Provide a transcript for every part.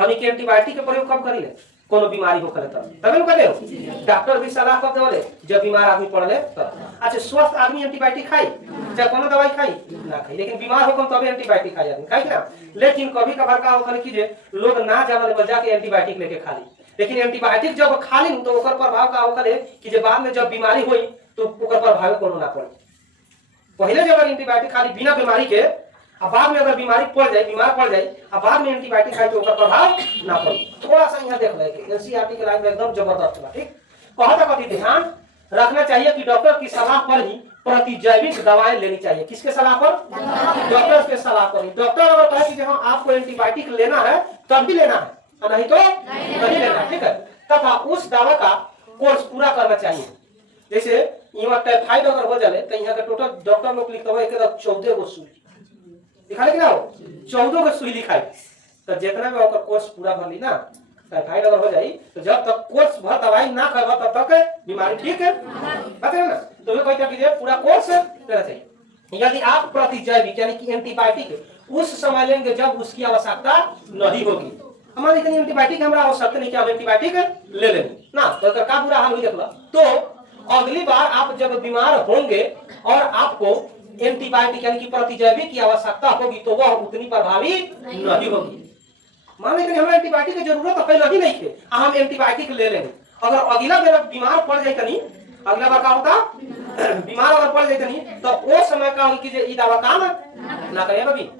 हम के एंटीबायोटिक के प्रयोग कब करी कोनो बीमारी होकर तबे न करे डॉक्टर भी सलाह कब देवले जब बीमार आदमी पड़ले तब। अच्छा स्वस्थ आदमी एंटीबायोटिक खाई चाहे कोनो दवाई खाई ना खाई, लेकिन बीमार होकर तबे एंटीबायोटिक खाई आदमी खाई ना। लेकिन कभी कभार का होकर कि जे लोग ना जानले बजा के एंटीबायोटिक लेके खा ली, लेकिन एंटीबायोटिक जब खा ली तो ओकर प्रभाव का होकर कि जे बाद में जब बीमारी होई तो ओकर प्रभाव कोनो ना पड़े। पहले जब एंटीबायोटिक खा ली बिना बीमारी के, अब बाद में अगर बीमारी पड़ जाए बीमार पड़ जाए अब बाद में एंटीबायोटिक खाए तो उसका प्रभाव ना पड़े। थोड़ा सा यहाँ देख लेंगे एनसीईआरटी के लाइन में एकदम जबरदस्त है। ठीक कहता कथी ध्यान रखना चाहिए कि डॉक्टर की सलाह पर ही प्रतिजैविक दवाएं लेनी चाहिए। किसके सलाह पर? डॉक्टर के सलाह पर ही। डॉक्टर अगर कहे कि हाँ आपको एंटीबायोटिक लेना है तब भी लेना है, नहीं तो नहीं लेना। ठीक है, तथा उस दवा का कोर्स पूरा करना चाहिए। जैसे यहाँ टाइफाइड अगर हो जाए तो यहाँ का टोटल डॉक्टर लोग लिखता हुआ 14 गो सुई लिखा कि ना हो 14 गो सुई लिखाई तो जितना भी होकर कोर्स पूरा भर ली ना टाइफाइड अगर हो जाए तो जब तक कोर्स भर दवाई ना करवा तब तक बीमारी ठीक है पता है ना। तो मैं कहता कि पूरा कोर्स लेना चाहिए। यदि आप प्रतिजैविक यानी कि एंटीबायोटिक उस समय लेंगे जब उसकी आवश्यकता नहीं होगी। हमारे इतनी एंटीबायोटिक हमारा आवश्यकता नहीं कि हम एंटीबायोटिक ले लेंगे ना तो का बुरा हाल हुई देखला। तो अगली बार आप जब बीमार होंगे और आपको एंटीबायोटिक यानी कि प्रतिजैविक की आवश्यकता होगी तो वह उतनी प्रभावी नहीं होगी। मान लीजिए हमें एंटीबायोटिक की जरूरत तो पहले ही नहीं थे, हम एंटीबायोटिक ले लेंगे। अगर अगला बार बीमार पड़ जाए नहीं अगला बार का होता बीमार अगर पड़ जाए नहीं तो वो समय का होगी कि दवा काम ना करे कभी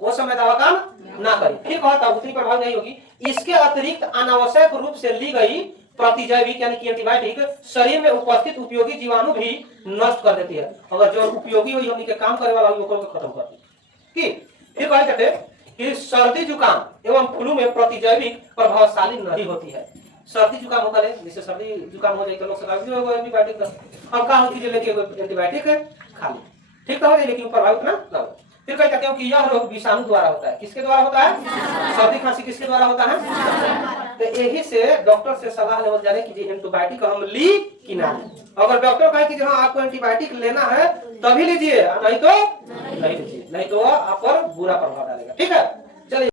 वो समय दवा काम ना करे फिर कहता उतनी प्रभाव नहीं होगी। इसके अतिरिक्त अनावश्यक रूप से ली गई प्रतिजैविक यानी कि एंटीबायोटिक शरीर में उपस्थित उपयोगी जीवाणु भी नष्ट कर देती है। अगर जो उपयोगी हुई हमनी के काम करे वाला हुई को खत्म कर दी। फिर कहे जाते कि सर्दी जुकाम एवं फ्लू में प्रतिजैविक प्रभावशाली नहीं होती है। सर्दी जुकाम होता है जैसे सर्दी जुकाम हो जाए तो लोग एंटीबायोटिक अब का होती है लेके एंटीबायोटिक खा ली ठीक तो हो जाए लेकिन प्रभावित ना हो। फिर कहते हैं कि यह रोग विषाणु द्वारा होता है। किसके द्वारा होता है? सर्दी खांसी किसके द्वारा होता है? तो यही से डॉक्टर से सलाह लेवल जाने की एंटीबायोटिक हम ली कि ना। अगर डॉक्टर कहे कि हाँ आपको एंटीबायोटिक लेना है तभी लीजिए नहीं तो नहीं लीजिए, नहीं तो आप पर बुरा प्रभाव डालेगा। ठीक है।